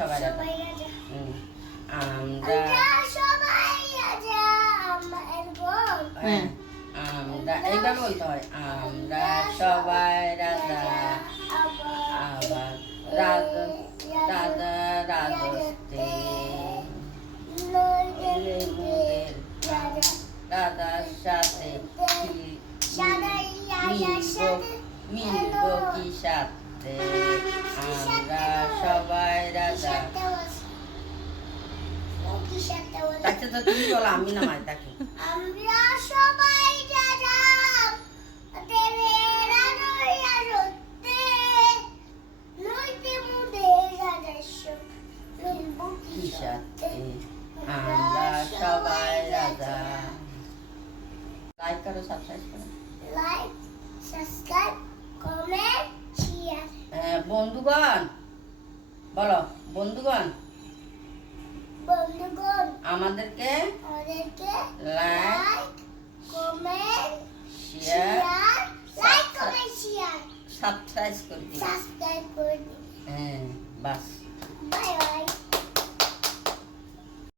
সবাই রাজা। সবাই রাজা। আমরা সবাই রাজা আমার বোন। হ্যাঁ, আমরা এইভাবে বলতে হয়, আমরা সবাই রাজা আবার রাজা রাজা রাজস্তে লেবুদের রাজার সাথে মিলব কি সাথে, আমরা সবাই রাজা। তাকে তো তুমি বলো, আমি নামাই তাকে। আমরা সবাই রাজা দেবে রাজত্বে নইতে মুদের রাজস্ব মিলব কি কি সাথে, সাথে, আমরা সবাই রাজা। লাইক করো, সাবস্ক্রাইব করো। Like subscribe comment share. বন্ধুগণ বলো, বন্ধুগণ বন্ধুগণ আমাদেরকে আমাদেরকে like like comment share share like comment share subscribe করে দিন। সাবস্ক্রাইব করে দিন। হ্যাঁ, বাস। Bye bye.